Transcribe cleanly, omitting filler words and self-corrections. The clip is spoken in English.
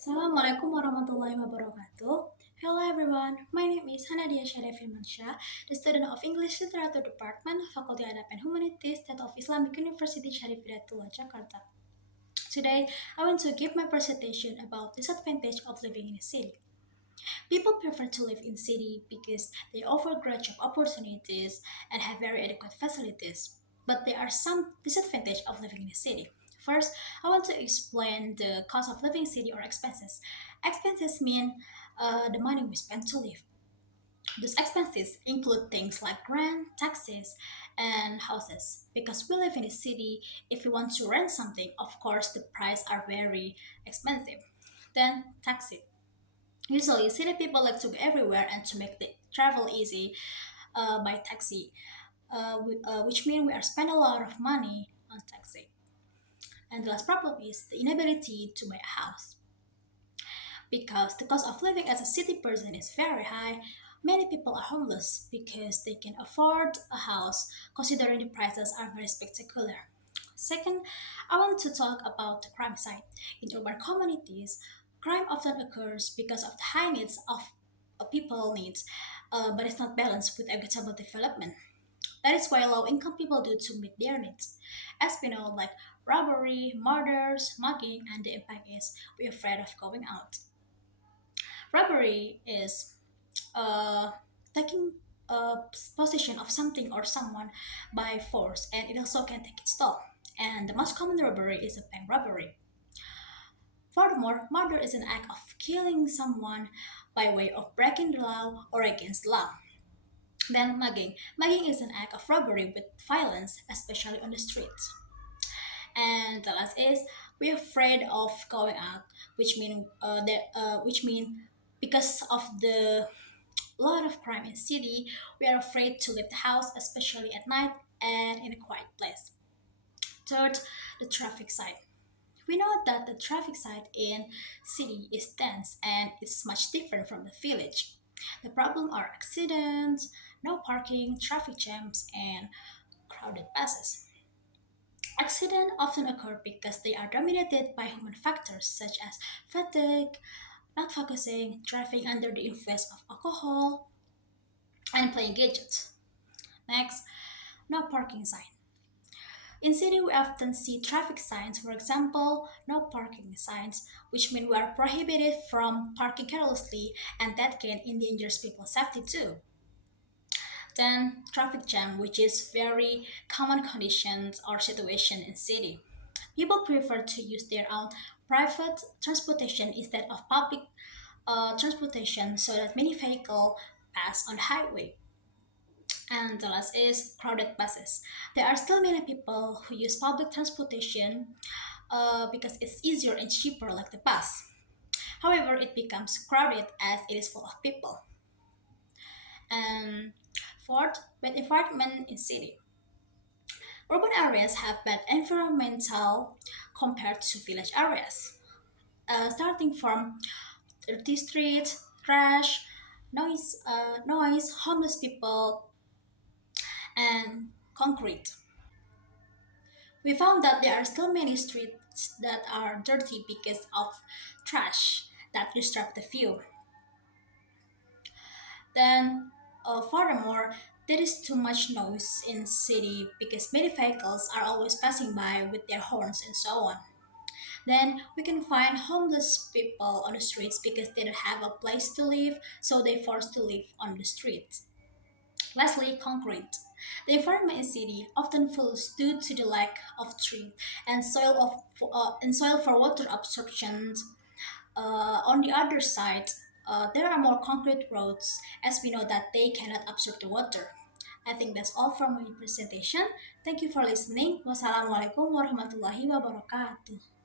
Assalamualaikum warahmatullahi wabarakatuh. Hello everyone, my name is Hanadia Syahidah, the student of English Literature Department, Faculty Adab and Humanities, State of Islamic University Syarifidayatullah, Jakarta. Today, I want to give my presentation about disadvantage of living in a city. People prefer to live in city because they offer great job opportunities and have very adequate facilities. But there are some disadvantages of living in a city. First, I want to explain the cost of living in city or expenses. Expenses mean the money we spend to live. These expenses include things like rent, taxes, and houses. Because we live in a city, if we want to rent something, of course, the price are very expensive. Then taxes. Usually, city people like to go everywhere and to make the travel easy by taxi, which means we are spending a lot of money on taxi. And the last problem is the inability to buy a house. Because the cost of living as a city person is very high, many people are homeless because they can afford a house considering the prices are very spectacular. Second, I want to talk about the crime side. In urban communities, crime often occurs because of the high needs of people needs, but it's not balanced with equitable development. That is why low-income people do to meet their needs. As we know, like robbery, murders, mugging, and the impact is we're afraid of going out. Robbery is uh, taking a possession of something or someone by force, and it also can take its toll. And the most common robbery is a bank robbery. Furthermore, murder is an act of killing someone by way of breaking the law or against the law. Then mugging. Mugging is an act of robbery with violence, especially on the streets. And the last is we're afraid of going out, which mean because of the lot of crime in city, we are afraid to leave the house, especially at night and in a quiet place. Third, the traffic side. We know that the traffic side in city is dense and it's much different from the village. The problem are accidents, no parking, traffic jams, and crowded buses. Accidents often occur because they are dominated by human factors such as fatigue, not focusing, driving under the influence of alcohol, and playing gadgets. Next, no parking sign. In city, we often see traffic signs, for example, no parking signs, which mean we are prohibited from parking carelessly, and that can endanger people's safety too. Then, traffic jam, which is very common conditions or situation in city. People prefer to use their own private transportation instead of public transportation, so that many vehicles pass on the highway. And the last is crowded buses. There are still many people who use public transportation because it's easier and cheaper, like the bus. However, it becomes crowded as it is full of people. And fourth, bad environment in city. Urban areas have bad environmental compared to village areas. Starting from dirty streets, trash, noise, homeless people, and concrete. We found that there are still many streets that are dirty because of trash that disrupt the view. Then, furthermore, there is too much noise in city because many vehicles are always passing by with their horns and so on. Then we can find homeless people on the streets because they don't have a place to live, so they forced to live on the streets. Lastly, concrete. The environment in city often fails due to the lack of tree and soil for water absorption. On the other side, there are more concrete roads, as we know that they cannot absorb the water. I think that's all from my presentation. Thank you for listening. Wassalamualaikum warahmatullahi wabarakatuh.